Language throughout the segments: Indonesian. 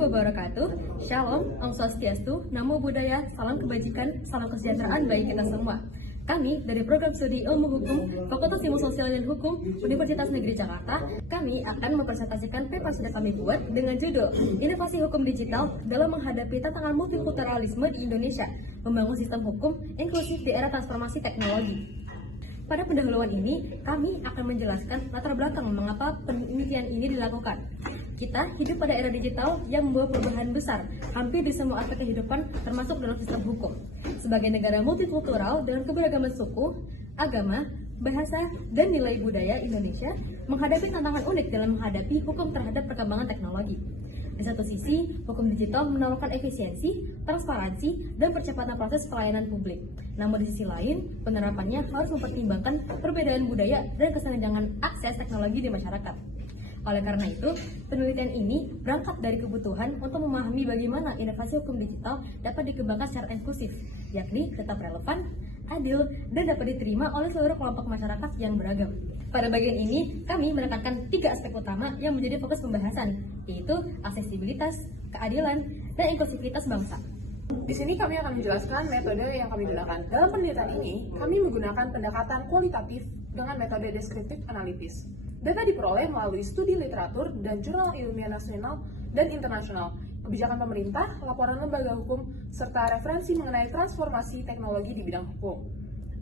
wabarakatuh. Shalom, Om Swastiastu, Namo Buddhaya, salam kebajikan, salam kesejahteraan bagi kita semua. Kami dari Program Studi Ilmu Hukum, Fakultas Ilmu Sosial dan Hukum, Universitas Negeri Jakarta, kami akan mempresentasikan paper sudah kami buat dengan judul Inovasi Hukum Digital dalam menghadapi tantangan multikulturalisme di Indonesia, membangun sistem hukum inklusif di era transformasi teknologi. Pada pendahuluan ini, kami akan menjelaskan latar belakang mengapa penelitian ini dilakukan. Kita hidup pada era digital yang membawa perubahan besar hampir di semua aspek kehidupan, termasuk dalam sistem hukum. Sebagai negara multikultural dengan keberagaman suku, agama, bahasa, dan nilai budaya, Indonesia menghadapi tantangan unik dalam menghadapi hukum terhadap perkembangan teknologi. Di satu sisi, hukum digital menawarkan efisiensi, transparansi, dan percepatan proses pelayanan publik. Namun di sisi lain, penerapannya harus mempertimbangkan perbedaan budaya dan kesenjangan akses teknologi di masyarakat. Oleh karena itu, penelitian ini berangkat dari kebutuhan untuk memahami bagaimana inovasi hukum digital dapat dikembangkan secara inklusif, yakni tetap relevan, adil, dan dapat diterima oleh seluruh kelompok masyarakat yang beragam. Pada bagian ini, kami menekankan 3 aspek utama yang menjadi fokus pembahasan, yaitu aksesibilitas, keadilan, dan inklusivitas bangsa. Di sini kami akan menjelaskan metode yang kami gunakan. Dalam penelitian ini, kami menggunakan pendekatan kualitatif dengan metode deskriptif analitis. Data diperoleh melalui studi literatur dan jurnal ilmiah nasional dan internasional, kebijakan pemerintah, laporan lembaga hukum, serta referensi mengenai transformasi teknologi di bidang hukum.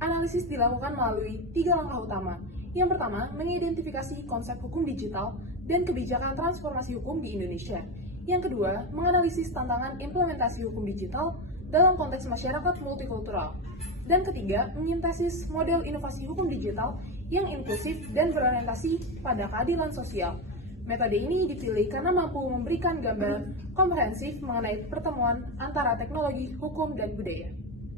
Analisis dilakukan melalui 3 langkah utama. Yang pertama, mengidentifikasi konsep hukum digital dan kebijakan transformasi hukum di Indonesia. Yang kedua, menganalisis tantangan implementasi hukum digital dalam konteks masyarakat multikultural. Dan ketiga, menyintesis model inovasi hukum digital yang inklusif dan berorientasi pada keadilan sosial. Metode ini dipilih karena mampu memberikan gambaran komprehensif mengenai pertemuan antara teknologi, hukum, dan budaya.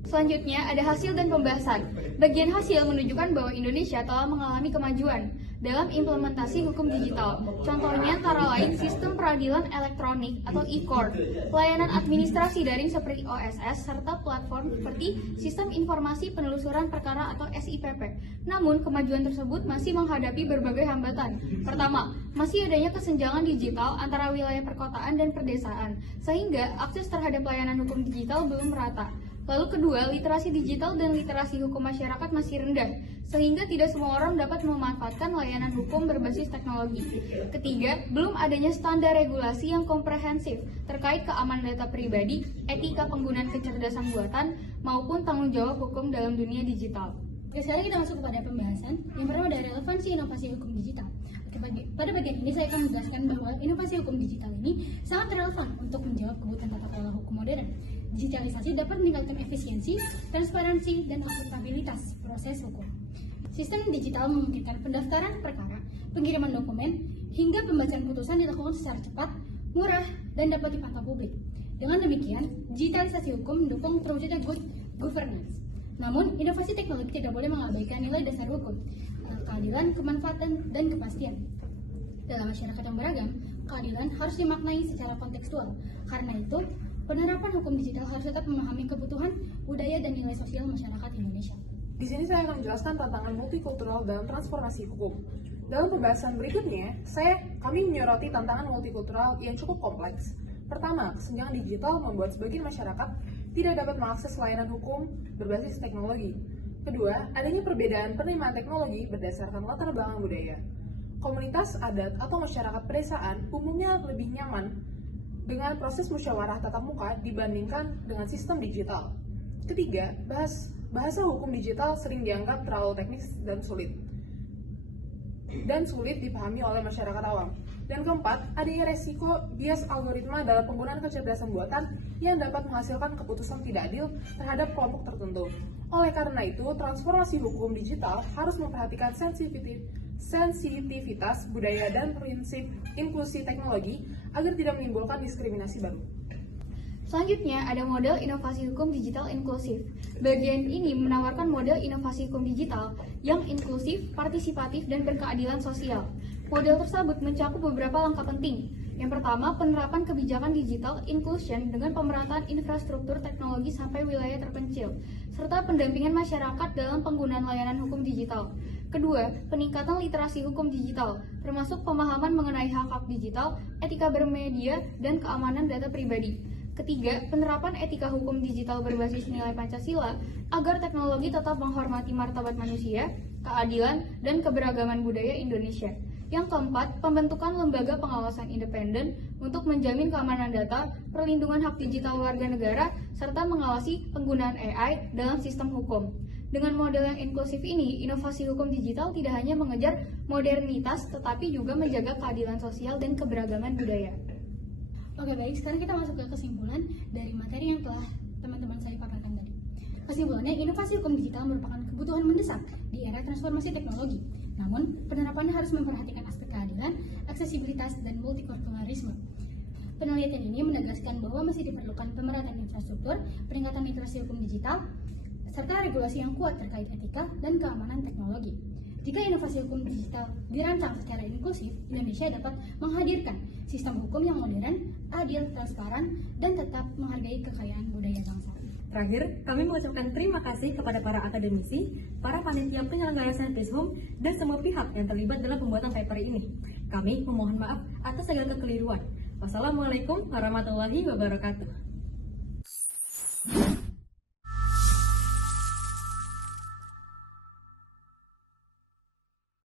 Selanjutnya ada hasil dan pembahasan. Bagian hasil menunjukkan bahwa Indonesia telah mengalami kemajuan dalam implementasi hukum digital. Contohnya antara lain sistem peradilan elektronik atau e-court, pelayanan administrasi daring seperti OSS, serta platform seperti sistem informasi penelusuran perkara atau SIPP. Namun kemajuan tersebut masih menghadapi berbagai hambatan. Pertama, masih adanya kesenjangan digital antara wilayah perkotaan dan perdesaan, sehingga akses terhadap layanan hukum digital belum merata. Lalu kedua, literasi digital dan literasi hukum masyarakat masih rendah, sehingga tidak semua orang dapat memanfaatkan layanan hukum berbasis teknologi. Ketiga, belum adanya standar regulasi yang komprehensif terkait keamanan data pribadi, etika penggunaan kecerdasan buatan, maupun tanggung jawab hukum dalam dunia digital. Oke, sekarang kita masuk kepada pembahasan. Yang pertama ada relevansi inovasi hukum digital. Oke, pada bagian ini saya akan menjelaskan bahwa inovasi hukum digital ini sangat relevan untuk menjawab kebutuhan tata kelola hukum modern. Digitalisasi dapat meningkatkan efisiensi, transparansi, dan akuntabilitas proses hukum. Sistem digital memungkinkan pendaftaran perkara, pengiriman dokumen, hingga pembacaan putusan dilakukan secara cepat, murah, dan dapat dipantau publik. Dengan demikian, digitalisasi hukum mendukung terwujudnya good governance. Namun, inovasi teknologi tidak boleh mengabaikan nilai dasar hukum, keadilan, kemanfaatan, dan kepastian. Dalam masyarakat yang beragam, keadilan harus dimaknai secara kontekstual. Karena itu, penerapan hukum digital harus tetap memahami kebutuhan, budaya, dan nilai sosial masyarakat Indonesia. Di sini saya akan menjelaskan tantangan multikultural dalam transformasi hukum. Dalam pembahasan berikutnya, kami menyoroti tantangan multikultural yang cukup kompleks. Pertama, kesenjangan digital membuat sebagian masyarakat tidak dapat mengakses layanan hukum berbasis teknologi. Kedua, adanya perbedaan penerimaan teknologi berdasarkan latar belakang budaya. Komunitas adat atau masyarakat pedesaan umumnya lebih nyaman dengan proses musyawarah tatap muka dibandingkan dengan sistem digital. Ketiga, bahasa hukum digital sering dianggap terlalu teknis dan sulit dipahami oleh masyarakat awam. Dan keempat, adanya resiko bias algoritma dalam penggunaan kecerdasan buatan yang dapat menghasilkan keputusan tidak adil terhadap kelompok tertentu. Oleh karena itu, transformasi hukum digital harus memperhatikan sensitivitas budaya dan prinsip inklusi teknologi agar tidak menimbulkan diskriminasi baru. Selanjutnya ada model inovasi hukum digital inklusif. Bagian ini menawarkan model inovasi hukum digital yang inklusif, partisipatif, dan berkeadilan sosial. Model tersebut mencakup beberapa langkah penting. Yang pertama, penerapan kebijakan digital inclusion dengan pemerataan infrastruktur teknologi sampai wilayah terpencil, serta pendampingan masyarakat dalam penggunaan layanan hukum digital. Kedua, peningkatan literasi hukum digital, termasuk pemahaman mengenai hak-hak digital, etika bermedia, dan keamanan data pribadi. Ketiga, penerapan etika hukum digital berbasis nilai Pancasila agar teknologi tetap menghormati martabat manusia, keadilan, dan keberagaman budaya Indonesia. Yang keempat, pembentukan lembaga pengawasan independen untuk menjamin keamanan data, perlindungan hak digital warga negara, serta mengawasi penggunaan AI dalam sistem hukum. Dengan model yang inklusif ini, inovasi hukum digital tidak hanya mengejar modernitas, tetapi juga menjaga keadilan sosial dan keberagaman budaya. Oke baik, sekarang kita masuk ke kesimpulan dari materi yang telah teman-teman saya paparkan tadi. Kesimpulannya, inovasi hukum digital merupakan kebutuhan mendesak di era transformasi teknologi. Namun, penerapannya harus memperhatikan aspek keadilan, aksesibilitas, dan multikulturalisme. Penelitian ini menegaskan bahwa masih diperlukan pemerataan infrastruktur, peningkatan literasi hukum digital, serta regulasi yang kuat terkait etika dan keamanan teknologi. Jika inovasi hukum digital dirancang secara inklusif, Indonesia dapat menghadirkan sistem hukum yang modern, adil, transparan, dan tetap menghargai kekayaan budaya bangsa. Terakhir, kami mengucapkan terima kasih kepada para akademisi, para panitia penyelenggara Scientist Home, dan semua pihak yang terlibat dalam pembuatan paper ini. Kami memohon maaf atas segala kekeliruan. Wassalamualaikum warahmatullahi wabarakatuh.